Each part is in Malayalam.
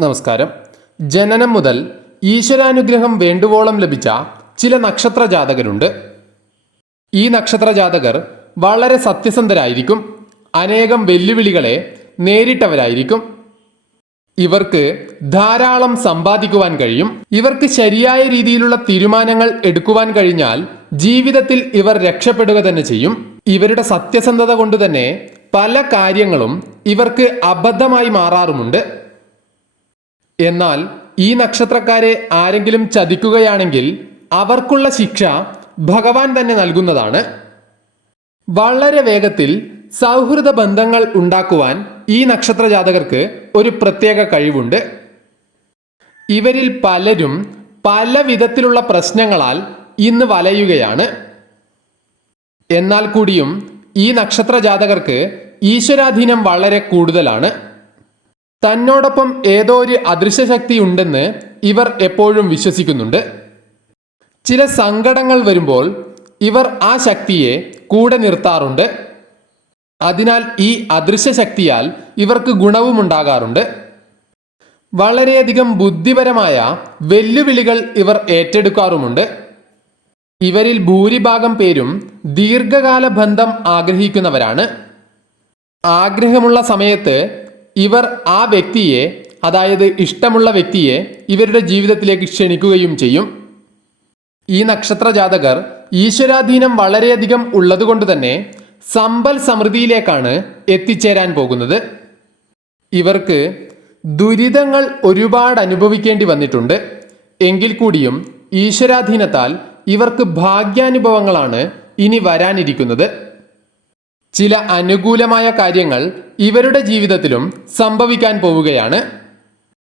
നമസ്കാരം. ജനനം മുതൽ ഈശ്വരാനുഗ്രഹം വേണ്ടുവോളം ലഭിച്ച ചില നക്ഷത്ര ജാതകരുണ്ട്. ഈ നക്ഷത്ര ജാതകർ വളരെ സത്യസന്ധരായിരിക്കും. അനേകം വെല്ലുവിളികളെ നേരിട്ടവരായിരിക്കും. ഇവർക്ക് ധാരാളം സമ്പാദിക്കുവാൻ കഴിയും. ഇവർക്ക് ശരിയായ രീതിയിലുള്ള തീരുമാനങ്ങൾ എടുക്കുവാൻ കഴിഞ്ഞാൽ ജീവിതത്തിൽ ഇവർ രക്ഷപ്പെടുക തന്നെ ചെയ്യും. ഇവരുടെ സത്യസന്ധത കൊണ്ട് തന്നെ പല കാര്യങ്ങളും ഇവർക്ക് അബദ്ധമായി മാറാറുമുണ്ട്. എന്നാൽ ഈ നക്ഷത്രക്കാരെ ആരെങ്കിലും ചതിക്കുകയാണെങ്കിൽ അവർക്കുള്ള ശിക്ഷ ഭഗവാൻ തന്നെ നൽകുന്നതാണ്. വളരെ വേഗത്തിൽ സൗഹൃദ ബന്ധങ്ങൾ ഉണ്ടാക്കുവാൻ ഈ നക്ഷത്ര ജാതകർക്ക് ഒരു പ്രത്യേക കഴിവുണ്ട്. ഇവരിൽ പലരും പല വിധത്തിലുള്ള പ്രശ്നങ്ങളാൽ ഇന്ന് വലയുകയാണ്. എന്നാൽ കൂടിയും ഈ നക്ഷത്ര ജാതകർക്ക് ഈശ്വരാധീനം വളരെ കൂടുതലാണ്. തന്നോടൊപ്പം ഏതോ ഒരു അദൃശ്യശക്തി ഉണ്ടെന്ന് ഇവർ എപ്പോഴും വിശ്വസിക്കുന്നുണ്ട്. ചില സങ്കടങ്ങൾ വരുമ്പോൾ ഇവർ ആ ശക്തിയെ കൂടെ നിർത്താറുണ്ട്. അതിനാൽ ഈ അദൃശ്യ ശക്തിയാൽ ഇവർക്ക് ഗുണവും ഉണ്ടാകാറുണ്ട് വളരെയധികം ബുദ്ധിപരമായ വെല്ലുവിളികൾ ഇവർ ഏറ്റെടുക്കാറുമുണ്ട്. ഇവരിൽ ഭൂരിഭാഗം പേരും ദീർഘകാല ബന്ധം ആഗ്രഹിക്കുന്നവരാണ്. ആഗ്രഹമുള്ള സമയത്ത് ഇവർ ആ വ്യക്തിയെ അതായത് ഇഷ്ടമുള്ള വ്യക്തിയെ ഇവരുടെ ജീവിതത്തിലേക്ക് ക്ഷണിക്കുകയും ചെയ്യും. ഈ നക്ഷത്ര ജാതകർ ഈശ്വരാധീനം വളരെയധികം ഉള്ളതുകൊണ്ട് തന്നെ സമ്പൽ സമൃദ്ധിയിലേക്കാണ് എത്തിച്ചേരാൻ പോകുന്നത്. ഇവർക്ക് ദുരിതങ്ങൾ ഒരുപാട് അനുഭവിക്കേണ്ടി വന്നിട്ടുണ്ട്. എങ്കിൽ കൂടിയും ഈശ്വരാധീനത്താൽ ഇവർക്ക് ഭാഗ്യാനുഭവങ്ങളാണ് ഇനി വരാനിരിക്കുന്നത്. ചില അനുകൂലമായ കാര്യങ്ങൾ ഇവരുടെ ജീവിതത്തിലും സംഭവിക്കാൻ പോവുകയാണ്.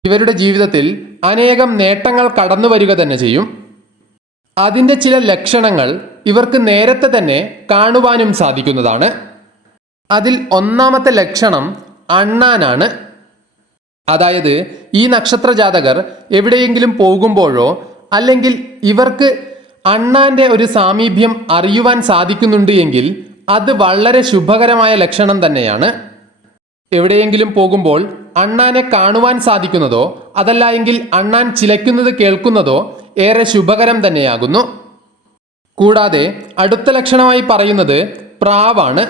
ഇവരുടെ ജീവിതത്തിൽ അനേകം നേട്ടങ്ങൾ കടന്നു വരിക തന്നെ ചെയ്യും. അതിന്റെ ചില ലക്ഷണങ്ങൾ ഇവർക്ക് നേരത്തെ തന്നെ കാണുവാനും സാധിക്കുന്നതാണ്. അതിൽ ഒന്നാമത്തെ ലക്ഷണം അണ്ണാനാണ്. അതായത് ഈ നക്ഷത്ര ജാതകർ എവിടെയെങ്കിലും പോകുമ്പോഴോ അല്ലെങ്കിൽ ഇവർക്ക് അണ്ണാന്റെ ഒരു സാമീപ്യം അറിയുവാൻ സാധിക്കുന്നുണ്ട് എങ്കിൽ അത് വളരെ ശുഭകരമായ ലക്ഷണം തന്നെയാണ്. എവിടെയെങ്കിലും പോകുമ്പോൾ അണ്ണാനെ കാണുവാൻ സാധിക്കുന്നതോ അതല്ല എങ്കിൽ അണ്ണാൻ ചിലയ്ക്കുന്നത് കേൾക്കുന്നതോ ഏറെ ശുഭകരം തന്നെയാകുന്നു. കൂടാതെ അടുത്ത ലക്ഷണമായി പറയുന്നത് പ്രാവാണ്.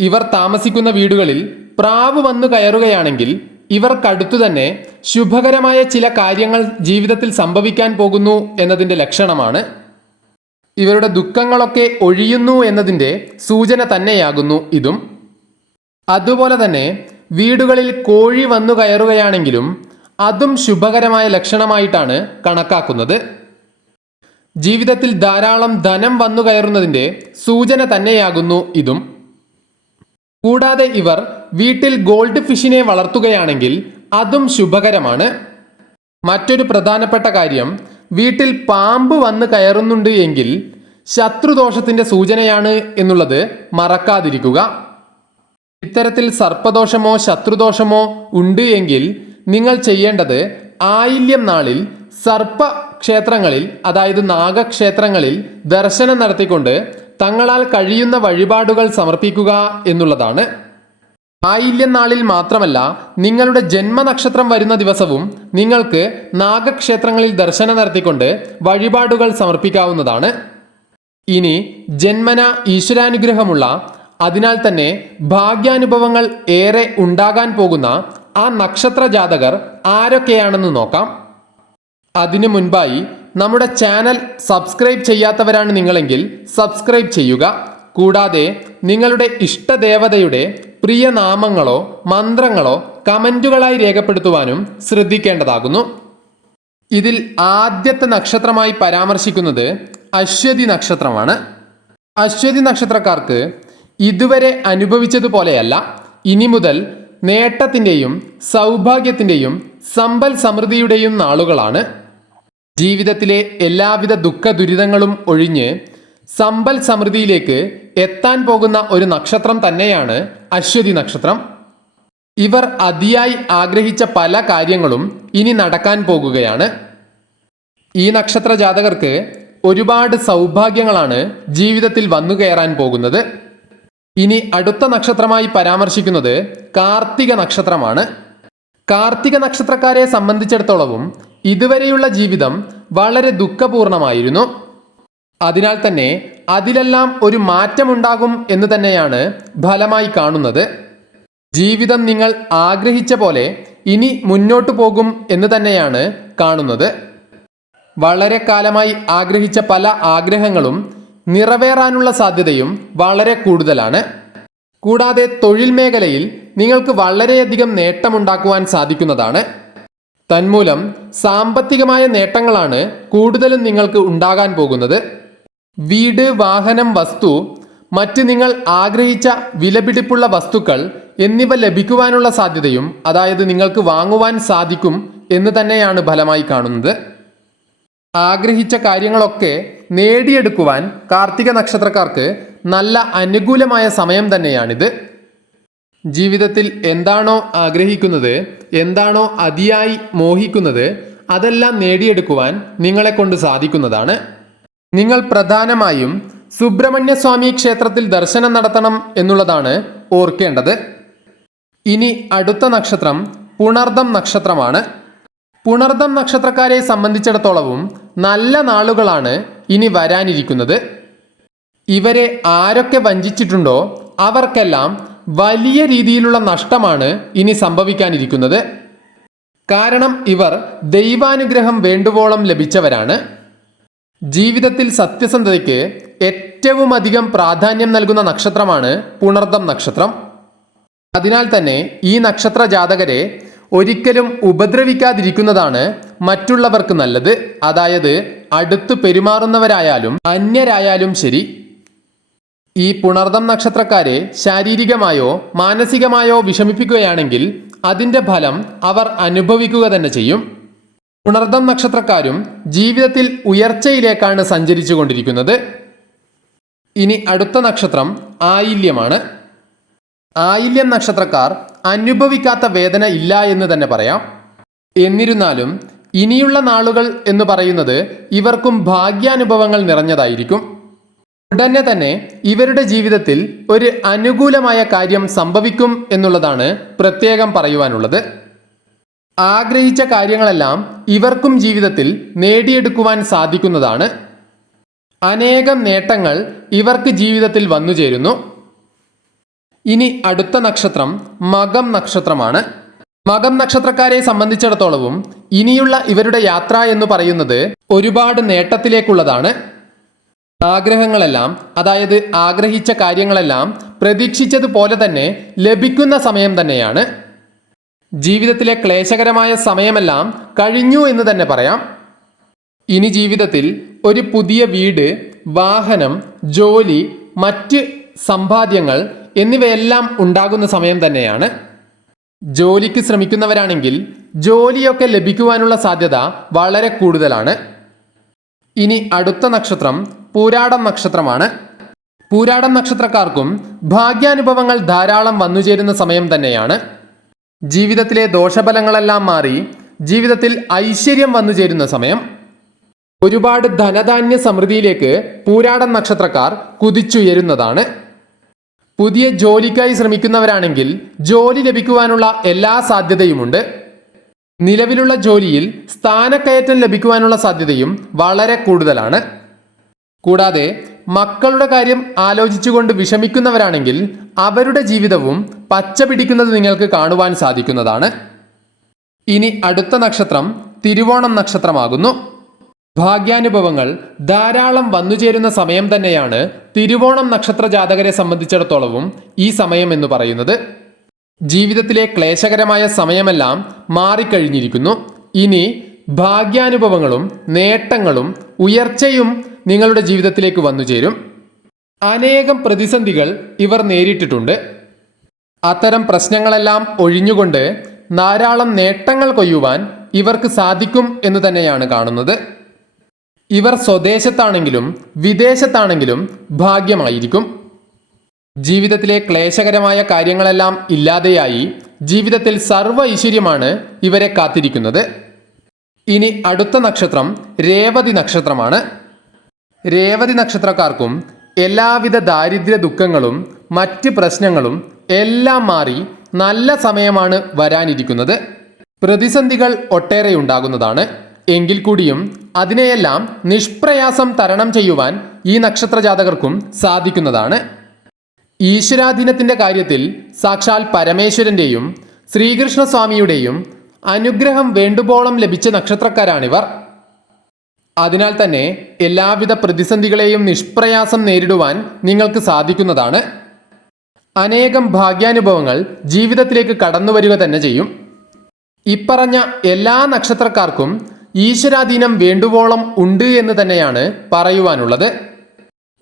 ഇവർ താമസിക്കുന്ന വീടുകളിൽ പ്രാവ് വന്നു കയറുകയാണെങ്കിൽ ഇവർക്കടുത്തു തന്നെ ശുഭകരമായ ചില കാര്യങ്ങൾ ജീവിതത്തിൽ സംഭവിക്കാൻ പോകുന്നു എന്നതിന്റെ ലക്ഷണമാണ്. ഇവരുടെ ദുഃഖങ്ങളൊക്കെ ഒഴിയുന്നു എന്നതിന്റെ സൂചന തന്നെയാകുന്നു ഇതും. അതുപോലെ തന്നെ വീടുകളിൽ കോഴി വന്നു കയറുകയാണെങ്കിലും അതും ശുഭകരമായ ലക്ഷണമായിട്ടാണ് കണക്കാക്കുന്നത്. ജീവിതത്തിൽ ധാരാളം ധനം വന്നു കയറുന്നതിന്റെ സൂചന തന്നെയാകുന്നു ഇതും. കൂടാതെ ഇവർ വീട്ടിൽ ഗോൾഡ് ഫിഷിനെ വളർത്തുകയാണെങ്കിൽ അതും ശുഭകരമാണ്. മറ്റൊരു പ്രധാനപ്പെട്ട കാര്യം വീട്ടിൽ പാമ്പ് വന്ന് കയറുന്നുണ്ട് എങ്കിൽ ശത്രുദോഷത്തിന്റെ സൂചനയാണ് എന്നുള്ളത് മറക്കാതിരിക്കുക. ഇത്തരത്തിൽ സർപ്പദോഷമോ ശത്രുദോഷമോ ഉണ്ട് എങ്കിൽ നിങ്ങൾ ചെയ്യേണ്ടത് ആയില്യം നാളിൽ സർപ്പ ക്ഷേത്രങ്ങളിൽ അതായത് നാഗക്ഷേത്രങ്ങളിൽ ദർശനം നടത്തിക്കൊണ്ട് തങ്ങളാൽ കഴിയുന്ന വഴിപാടുകൾ സമർപ്പിക്കുക എന്നുള്ളതാണ്. ആയില്യം നാളിൽ മാത്രമല്ല നിങ്ങളുടെ ജന്മനക്ഷത്രം വരുന്ന ദിവസവും നിങ്ങൾക്ക് നാഗക്ഷേത്രങ്ങളിൽ ദർശനം നടത്തിക്കൊണ്ട് വഴിപാടുകൾ സമർപ്പിക്കാവുന്നതാണ്. ഇനി ജന്മന ഈശ്വരാനുഗ്രഹമുള്ള അതിനാൽ തന്നെ ഭാഗ്യാനുഭവങ്ങൾ ഏറെ ഉണ്ടാകാൻ പോകുന്ന ആ നക്ഷത്ര ജാതകർ ആരൊക്കെയാണെന്ന് നോക്കാം. അതിനു മുൻപായി നമ്മുടെ ചാനൽ സബ്സ്ക്രൈബ് ചെയ്യാത്തവരാണ് നിങ്ങളെങ്കിൽ സബ്സ്ക്രൈബ് ചെയ്യുക. കൂടാതെ നിങ്ങളുടെ ഇഷ്ടദേവതയുടെ പ്രിയ നാമങ്ങളോ മന്ത്രങ്ങളോ കമന്റുകളായി രേഖപ്പെടുത്തുവാനും ശ്രദ്ധിക്കേണ്ടതാകുന്നു. ഇതിൽ ആദ്യത്തെ നക്ഷത്രമായി പരാമർശിക്കുന്നത് അശ്വതി നക്ഷത്രമാണ്. അശ്വതി നക്ഷത്രക്കാർക്ക് ഇതുവരെ അനുഭവിച്ചതുപോലെയല്ല. ഇനി മുതൽ നേട്ടത്തിന്റെയും സൗഭാഗ്യത്തിന്റെയും സമ്പൽ സമൃദ്ധിയുടെയും നാളുകളാണ്. ജീവിതത്തിലെ എല്ലാവിധ ദുഃഖ ദുരിതങ്ങളും ഒഴിഞ്ഞ് സമ്പൽ സമൃദ്ധിയിലേക്ക് എത്താൻ പോകുന്ന ഒരു നക്ഷത്രം തന്നെയാണ് അശ്വതി നക്ഷത്രം. ഇവർ അതിയായി ആഗ്രഹിച്ച പല കാര്യങ്ങളും ഇനി നടക്കാൻ പോകുകയാണ്. ഈ നക്ഷത്ര ജാതകർക്ക് ഒരുപാട് സൗഭാഗ്യങ്ങളാണ് ജീവിതത്തിൽ വന്നു കയറാൻ പോകുന്നത്. ഇനി അടുത്ത നക്ഷത്രമായി പരാമർശിക്കുന്നത് കാർത്തിക നക്ഷത്രമാണ്. കാർത്തിക നക്ഷത്രക്കാരെ സംബന്ധിച്ചിടത്തോളവും ഇതുവരെയുള്ള ജീവിതം വളരെ ദുഃഖപൂർണമായിരുന്നു. അതിനാൽ തന്നെ അതിലെല്ലാം ഒരു മാറ്റമുണ്ടാകും എന്ന് തന്നെയാണ് ഫലമായി കാണുന്നത്. ജീവിതം നിങ്ങൾ ആഗ്രഹിച്ച പോലെ ഇനി മുന്നോട്ടു പോകും എന്ന് തന്നെയാണ് കാണുന്നത്. വളരെ കാലമായി ആഗ്രഹിച്ച പല ആഗ്രഹങ്ങളും നിറവേറാനുള്ള സാധ്യതയും വളരെ കൂടുതലാണ്. കൂടാതെ തൊഴിൽ മേഖലയിൽ നിങ്ങൾക്ക് വളരെയധികം നേട്ടമുണ്ടാക്കുവാൻ സാധിക്കുന്നതാണ്. തന്മൂലം സാമ്പത്തികമായ നേട്ടങ്ങളാണ് കൂടുതലും നിങ്ങൾക്ക് ഉണ്ടാകാൻ പോകുന്നത്. വീട് വാഹനം വസ്തു മറ്റ് നിങ്ങൾ ആഗ്രഹിച്ച വിലപിടിപ്പുള്ള വസ്തുക്കൾ എന്നിവ ലഭിക്കുവാനുള്ള സാധ്യതയും അതായത് നിങ്ങൾക്ക് വാങ്ങുവാൻ സാധിക്കും എന്ന് തന്നെയാണ് ഫലമായി കാണുന്നത്. ആഗ്രഹിച്ച കാര്യങ്ങളൊക്കെ നേടിയെടുക്കുവാൻ കാർത്തിക നക്ഷത്രക്കാർക്ക് നല്ല അനുകൂലമായ സമയം തന്നെയാണിത്. ജീവിതത്തിൽ എന്താണോ ആഗ്രഹിക്കുന്നത് എന്താണോ അതിയായി മോഹിക്കുന്നത് അതെല്ലാം നേടിയെടുക്കുവാൻ നിങ്ങളെ കൊണ്ട് സാധിക്കുന്നതാണ്. നിങ്ങൾ പ്രധാനമായും സുബ്രഹ്മണ്യസ്വാമി ക്ഷേത്രത്തിൽ ദർശനം നടത്തണം എന്നുള്ളതാണ് ഓർക്കേണ്ടത്. ഇനി അടുത്ത നക്ഷത്രം പുണർദം നക്ഷത്രമാണ്. പുണർദം നക്ഷത്രക്കാരെ സംബന്ധിച്ചിടത്തോളവും നല്ല നാളുകളാണ് ഇനി വരാനിരിക്കുന്നത്. ഇവരെ ആരൊക്കെ വഞ്ചിച്ചിട്ടുണ്ടോ അവർക്കെല്ലാം വലിയ രീതിയിലുള്ള നഷ്ടമാണ് ഇനി സംഭവിക്കാനിരിക്കുന്നത്. കാരണം ഇവർ ദൈവാനുഗ്രഹം വേണ്ടുവോളം ലഭിച്ചവരാണ്. ജീവിതത്തിൽ സത്യസന്ധതയ്ക്ക് ഏറ്റവും അധികം പ്രാധാന്യം നൽകുന്ന നക്ഷത്രമാണ് പുണർദം നക്ഷത്രം. അതിനാൽ തന്നെ ഈ നക്ഷത്ര ജാതകരെ ഒരിക്കലും ഉപദ്രവിക്കാതിരിക്കുന്നതാണ് മറ്റുള്ളവർക്ക് നല്ലത്. അതായത് അടുത്ത് പെരുമാറുന്നവരായാലും അന്യരായാലും ശരി ഈ പുണർദം നക്ഷത്രക്കാരെ ശാരീരികമായോ മാനസികമായോ വിഷമിപ്പിക്കുകയാണെങ്കിൽ അതിന്റെ ഫലം അവർ അനുഭവിക്കുക തന്നെ ചെയ്യും. പുണർദം നക്ഷത്രക്കാരും ജീവിതത്തിൽ ഉയർച്ചയിലേക്കാണ് സഞ്ചരിച്ചു കൊണ്ടിരിക്കുന്നത് ഇനി അടുത്ത നക്ഷത്രം ആയില്യമാണ്. ആയില്യം നക്ഷത്രക്കാർ അനുഭവിക്കാത്ത വേദന ഇല്ല എന്ന് തന്നെ പറയാം. എന്നിരുന്നാലും ഇനിയുള്ള നാളുകൾ എന്ന് പറയുന്നത് ഇവർക്കും ഭാഗ്യാനുഭവങ്ങൾ നിറഞ്ഞതായിരിക്കും. ഉടനെ തന്നെ ഇവരുടെ ജീവിതത്തിൽ ഒരു അനുകൂലമായ കാര്യം സംഭവിക്കും എന്നുള്ളതാണ് പ്രത്യേകം പറയുവാനുള്ളത്. ആഗ്രഹിച്ച കാര്യങ്ങളെല്ലാം ഇവർക്കും ജീവിതത്തിൽ നേടിയെടുക്കുവാൻ സാധിക്കുന്നതാണ്. അനേകം നേട്ടങ്ങൾ ഇവർക്ക് ജീവിതത്തിൽ വന്നുചേരുന്നു ഇനി അടുത്ത നക്ഷത്രം മകം നക്ഷത്രമാണ്. മകം നക്ഷത്രക്കാരെ സംബന്ധിച്ചിടത്തോളവും ഇനിയുള്ള ഇവരുടെ യാത്ര എന്ന് പറയുന്നത് ഒരുപാട് നേട്ടത്തിലേക്കുള്ളതാണ്. ആഗ്രഹങ്ങളെല്ലാം അതായത് ആഗ്രഹിച്ച കാര്യങ്ങളെല്ലാം പ്രതീക്ഷിച്ചതുപോലെ തന്നെ ലഭിക്കുന്ന സമയം തന്നെയാണ്. ജീവിതത്തിലെ ക്ലേശകരമായ സമയമെല്ലാം കഴിഞ്ഞു എന്ന് തന്നെ പറയാം. ഇനി ജീവിതത്തിൽ ഒരു പുതിയ വീട് വാഹനം ജോലി മറ്റ് സമ്പാദ്യങ്ങൾ എന്നിവയെല്ലാം ഉണ്ടാകുന്ന സമയം തന്നെയാണ്. ജോലിക്ക് ശ്രമിക്കുന്നവരാണെങ്കിൽ ജോലിയൊക്കെ ലഭിക്കുവാനുള്ള സാധ്യത വളരെ കൂടുതലാണ്. ഇനി അടുത്ത നക്ഷത്രം പൂരാടം നക്ഷത്രമാണ്. പൂരാടം നക്ഷത്രക്കാർക്കും ഭാഗ്യാനുഭവങ്ങൾ ധാരാളം വന്നുചേരുന്ന സമയം തന്നെയാണ്. ജീവിതത്തിലെ ദോഷഫലങ്ങളെല്ലാം മാറി ജീവിതത്തിൽ ഐശ്വര്യം വന്നു ചേരുന്ന സമയം. ഒരുപാട് ധനധാന്യ സമൃദ്ധിയിലേക്ക് പൂരാടം നക്ഷത്രക്കാർ കുതിച്ചുയരുന്നതാണ്. പുതിയ ജോലിക്കായി ശ്രമിക്കുന്നവരാണെങ്കിൽ ജോലി ലഭിക്കുവാനുള്ള എല്ലാ സാധ്യതയുമുണ്ട്. നിലവിലുള്ള ജോലിയിൽ സ്ഥാനക്കയറ്റം ലഭിക്കുവാനുള്ള സാധ്യതയും വളരെ കൂടുതലാണ്. കൂടാതെ മക്കളുടെ കാര്യം ആലോചിച്ചുകൊണ്ട് വിഷമിക്കുന്നവരാണെങ്കിൽ അവരുടെ ജീവിതവും പച്ച പിടിക്കുന്നത് നിങ്ങൾക്ക് കാണുവാൻ സാധിക്കുന്നതാണ്. ഇനി അടുത്ത നക്ഷത്രം തിരുവോണം നക്ഷത്രമാകുന്നു. ഭാഗ്യാനുഭവങ്ങൾ ധാരാളം വന്നുചേരുന്ന സമയം തന്നെയാണ് തിരുവോണം നക്ഷത്ര ജാതകരെ സംബന്ധിച്ചിടത്തോളവും ഈ സമയം എന്ന് പറയുന്നത്. ജീവിതത്തിലെ ക്ലേശകരമായ സമയമെല്ലാം മാറിക്കഴിഞ്ഞിരിക്കുന്നു. ഇനി ഭാഗ്യാനുഭവങ്ങളും നേട്ടങ്ങളും ഉയർച്ചയും നിങ്ങളുടെ ജീവിതത്തിലേക്ക് വന്നു ചേരും. അനേകം പ്രതിസന്ധികൾ ഇവർ നേരിട്ടിട്ടുണ്ട്. അത്തരം പ്രശ്നങ്ങളെല്ലാം ഒഴിഞ്ഞുകൊണ്ട് ധാരാളം നേട്ടങ്ങൾ കൊയ്യുവാൻ ഇവർക്ക് സാധിക്കും എന്ന് തന്നെയാണ് കാണുന്നത്. ഇവർ സ്വദേശത്താണെങ്കിലും വിദേശത്താണെങ്കിലും ഭാഗ്യമായിരിക്കും. ജീവിതത്തിലെ ക്ലേശകരമായ കാര്യങ്ങളെല്ലാം ഇല്ലാതെയായി ജീവിതത്തിൽ സർവ ഐശ്വര്യമാണ് ഇവരെ കാത്തിരിക്കുന്നത്. ഇനി അടുത്ത നക്ഷത്രം രേവതി നക്ഷത്രമാണ്. രേവതി നക്ഷത്രക്കാർക്കും എല്ലാവിധ ദാരിദ്ര്യ ദുഃഖങ്ങളും മറ്റ് പ്രശ്നങ്ങളും എല്ലാം മാറി നല്ല സമയമാണ് വരാനിരിക്കുന്നത്. പ്രതിസന്ധികൾ ഒട്ടേറെ ഉണ്ടാകുന്നതാണ്. എങ്കിൽ കൂടിയും അതിനെയെല്ലാം നിഷ്പ്രയാസം തരണം ചെയ്യുവാൻ ഈ നക്ഷത്രജാതകർക്കും സാധിക്കുന്നതാണ്. ഈശ്വരാധീനത്തിന്റെ കാര്യത്തിൽ സാക്ഷാൽ പരമേശ്വരന്റെയും ശ്രീകൃഷ്ണസ്വാമിയുടെയും അനുഗ്രഹം വേണ്ടുവോളം ലഭിച്ച നക്ഷത്രക്കാരാണിവർ. അതിനാൽ തന്നെ എല്ലാവിധ പ്രതിസന്ധികളെയും നിഷ്പ്രയാസം നേരിടുവാൻ നിങ്ങൾക്ക് സാധിക്കുന്നതാണ്. അനേകം ഭാഗ്യാനുഭവങ്ങൾ ജീവിതത്തിലേക്ക് കടന്നു വരിക തന്നെ ചെയ്യും. ഇപ്പറഞ്ഞ എല്ലാ നക്ഷത്രക്കാർക്കും ഈശ്വരാധീനം വേണ്ടുവോളം ഉണ്ട് എന്ന് തന്നെയാണ് പറയുവാനുള്ളത്.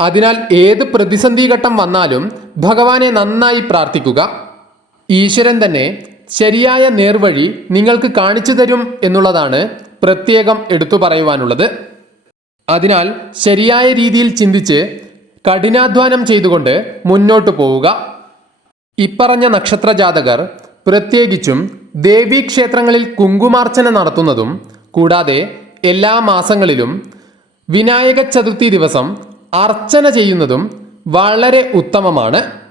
അതിനാൽ ഏത് പ്രതിസന്ധി ഘട്ടം വന്നാലും ഭഗവാനെ നന്നായി പ്രാർത്ഥിക്കുക. ഈശ്വരൻ തന്നെ ശരിയായ നേർവഴി നിങ്ങൾക്ക് കാണിച്ചു തരും എന്നുള്ളതാണ് പ്രത്യേകം എടുത്തു പറയുവാനുള്ളത്. അതിനാൽ ശരിയായ രീതിയിൽ ചിന്തിച്ച് കഠിനാധ്വാനം ചെയ്തുകൊണ്ട് മുന്നോട്ടു പോവുക. ഇപ്പറഞ്ഞ നക്ഷത്ര ജാതകർ പ്രത്യേകിച്ചും ദേവീക്ഷേത്രങ്ങളിൽ കുങ്കുമാർച്ചന നടത്തുന്നതും കൂടാതെ എല്ലാ മാസങ്ങളിലും വിനായക ചതുർത്ഥി ദിവസം അർച്ചന ചെയ്യുന്നതും വളരെ ഉത്തമമാണ്.